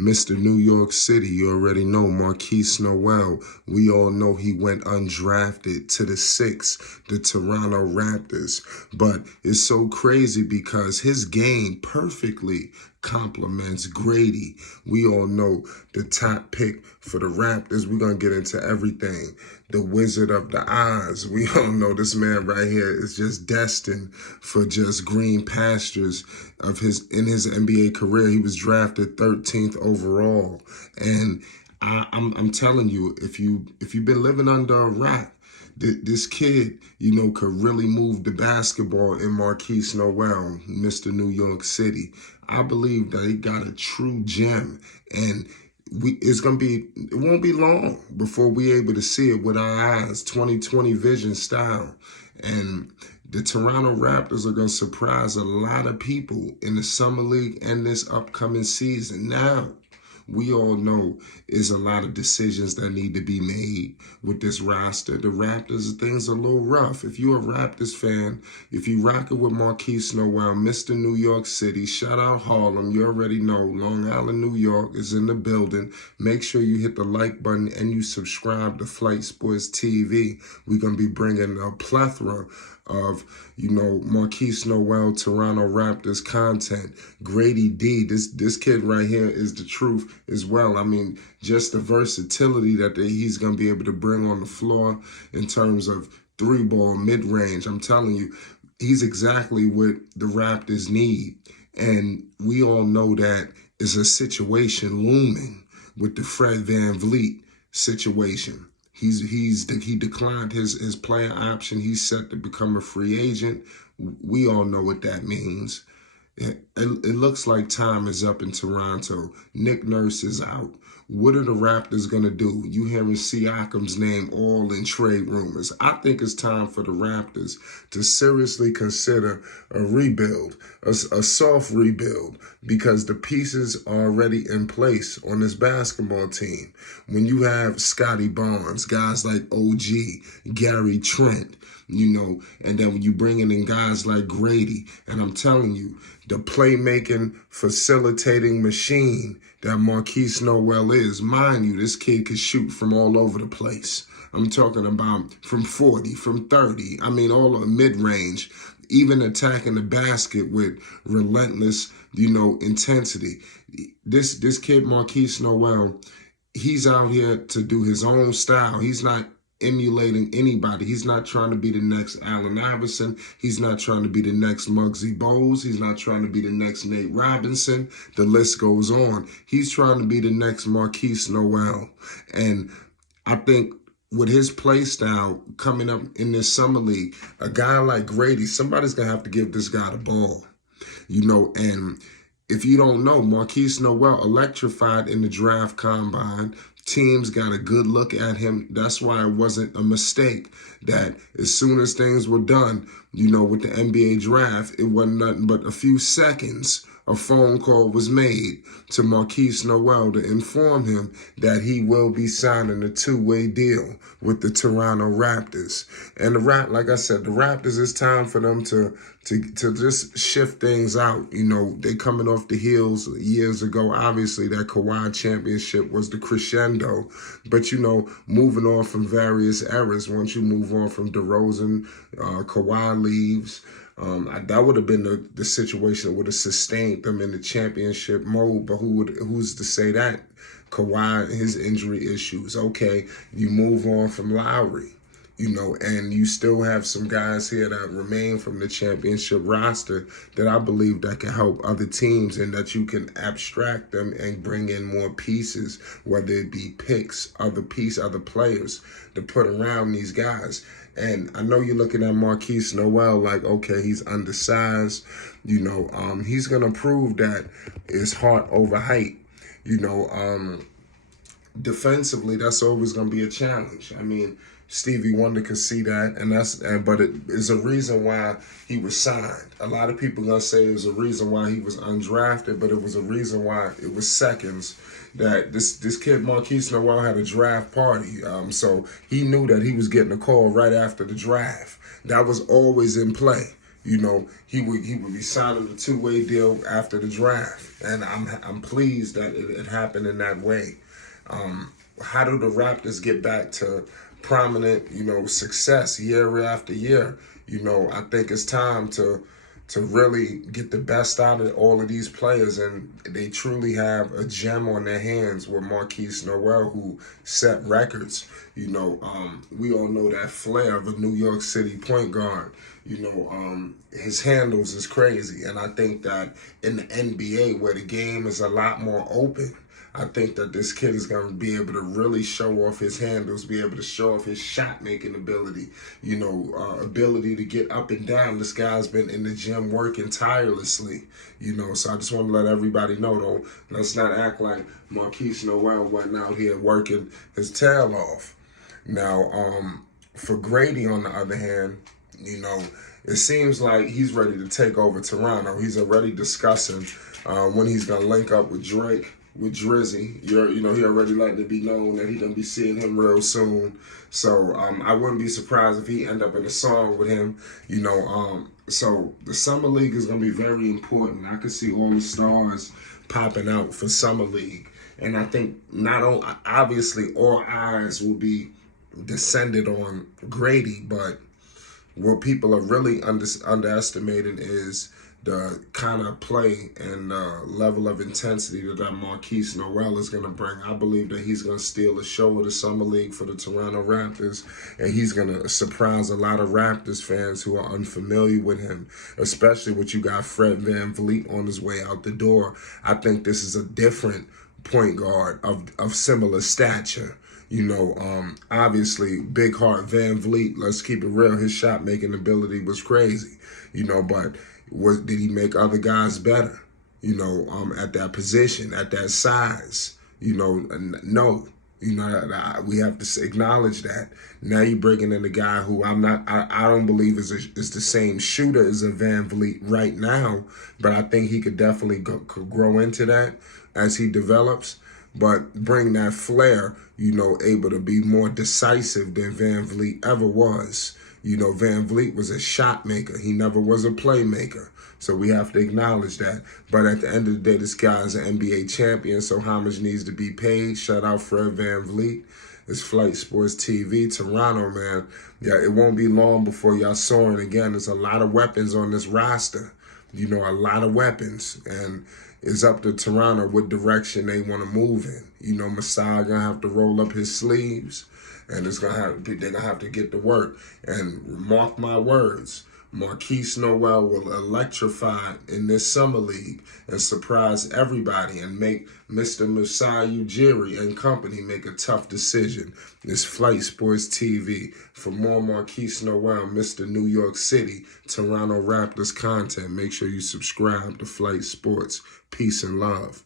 Mr. New York City, you already know, Markquis Nowell. We all know he went undrafted to the Six, the Toronto Raptors. But it's so crazy because his game perfectly complements Gradey. We all know the top pick for the Raptors. We're going to get into everything. The Wizard of the Oz. We all know this man right here is just destined for just green pastures in his NBA career. He was drafted 13th overall. And I'm telling you, if you've been living under a rock, this kid, could really move the basketball in Markquis Nowell, Mr. New York City. I believe that he got a true gem, and it won't be long before we're able to see it with our eyes, 2020 vision style. And the Toronto Raptors are going to surprise a lot of people in the Summer League and this upcoming season. Now, we all know there's a lot of decisions that need to be made with this roster. The Raptors, things are a little rough. If you're a Raptors fan, if you rocking with Markquis Nowell, Mr. New York City, shout out Harlem. You already know Long Island, New York is in the building. Make sure you hit the like button and you subscribe to Flight Sports TV. We're going to be bringing a plethora of, Markquis Nowell, Toronto Raptors content. Gradey D, this kid right here is the truth as well. I mean, just the versatility that he's going to be able to bring on the floor in terms of three-ball, mid-range. I'm telling you, he's exactly what the Raptors need. And we all know that is a situation looming with the Fred VanVleet situation. He declined his player option. He's set to become a free agent. We all know what that means. It looks like time is up in Toronto. Nick Nurse is out. What are the Raptors going to do? You hearing Siakam's name all in trade rumors. I think it's time for the Raptors to seriously consider a rebuild, a soft rebuild, because the pieces are already in place on this basketball team. When you have Scotty Barnes, guys like OG, Gary Trent, and then when you bring in guys like Gradey, and I'm telling you, the playmaking, facilitating machine that Markquis Nowell is. Mind you, this kid could shoot from all over the place. I'm talking about from 40, from 30. I mean, all of mid-range, even attacking the basket with relentless, intensity. This kid, Markquis Nowell, he's out here to do his own style. He's not emulating anybody. He's not trying to be the next Allen Iverson. He's not trying to be the next Muggsy Bogues. He's not trying to be the next Nate Robinson. The list goes on. He's trying to be the next Markquis Nowell. And I think with his play style coming up in this summer league, a guy like Gradey, somebody's going to have to give this guy the ball. And if you don't know, Markquis Nowell electrified in the draft combine. Teams got a good look at him. That's why it wasn't a mistake that as soon as things were done, with the NBA draft, it wasn't nothing but a few seconds. A phone call was made to Markquis Nowell to inform him that he will be signing a two-way deal with the Toronto Raptors. And like I said, the Raptors, it's time for them to just shift things out. They coming off the heels years ago. Obviously, that Kawhi championship was the crescendo. But, moving on from various eras, once you move on from DeRozan, Kawhi leaves, that would have been the situation that would have sustained them in the championship mode. But who's to say that? Kawhi, his injury issues. Okay, you move on from Lowry, and you still have some guys here that remain from the championship roster that I believe that can help other teams and that you can abstract them and bring in more pieces, whether it be picks, other players to put around these guys. And I know you're looking at Markquis Nowell like, okay, he's undersized. He's going to prove that it's heart over height. Defensively, that's always going to be a challenge. I mean, Stevie Wonder could see that, but it is a reason why he was signed. A lot of people gonna say it was a reason why he was undrafted, but it was a reason why it was seconds. That this kid Markquis Nowell had a draft party, so he knew that he was getting a call right after the draft. That was always in play. You know, he would be signing a two-way deal after the draft, and I'm pleased that it happened in that way. How do the Raptors get back to prominent, success year after year? I think it's time to really get the best out of all of these players, and they truly have a gem on their hands with Markquis Nowell, who set records. We all know that flair of a New York City point guard. His handles is crazy, and I think that in the NBA, where the game is a lot more open, I think that this kid is going to be able to really show off his handles, be able to show off his shot-making ability, ability to get up and down. This guy's been in the gym working tirelessly, so I just want to let everybody know, though, let's not act like Markquis Nowell wasn't out here working his tail off. Now, for Gradey, on the other hand, it seems like he's ready to take over Toronto. He's already discussing when he's going to link up with Drake, with Drizzy. He already letting it be known that he's going to be seeing him real soon. So I wouldn't be surprised if he end up in a song with him. So the Summer League is going to be very important. I could see all the stars popping out for Summer League. And I think not only, obviously, all eyes will be descended on Gradey, but what people are really underestimating is the kind of play and level of intensity that Markquis Nowell is going to bring. I believe that he's going to steal the show of the Summer League for the Toronto Raptors, and he's going to surprise a lot of Raptors fans who are unfamiliar with him, especially with you got Fred VanVleet on his way out the door. I think this is a different point guard of similar stature. Obviously, Big Heart VanVleet, let's keep it real, his shot-making ability was crazy, but did he make other guys better, at that position, at that size? No. We have to acknowledge that. Now you're bringing in a guy who I don't believe is the same shooter as a VanVleet right now, but I think he could definitely could grow into that as he develops. But bring that flair, able to be more decisive than VanVleet ever was. VanVleet was a shot maker. He never was a playmaker. So we have to acknowledge that. But at the end of the day, this guy is an NBA champion, so homage needs to be paid. Shout out Fred VanVleet. It's Flight Sports TV, Toronto, man. Yeah, it won't be long before y'all soaring again. There's a lot of weapons on this roster. A lot of weapons. And it's up to Toronto what direction they want to move in. Masai gonna have to roll up his sleeves, and they're gonna have to get to work. And mark my words, Markquis Nowell will electrify in this Summer League and surprise everybody and make Mr. Masai Ujiri and company make a tough decision. It's Flight Sports TV. For more Markquis Nowell, Mr. New York City, Toronto Raptors content, make sure you subscribe to Flight Sports. Peace and love.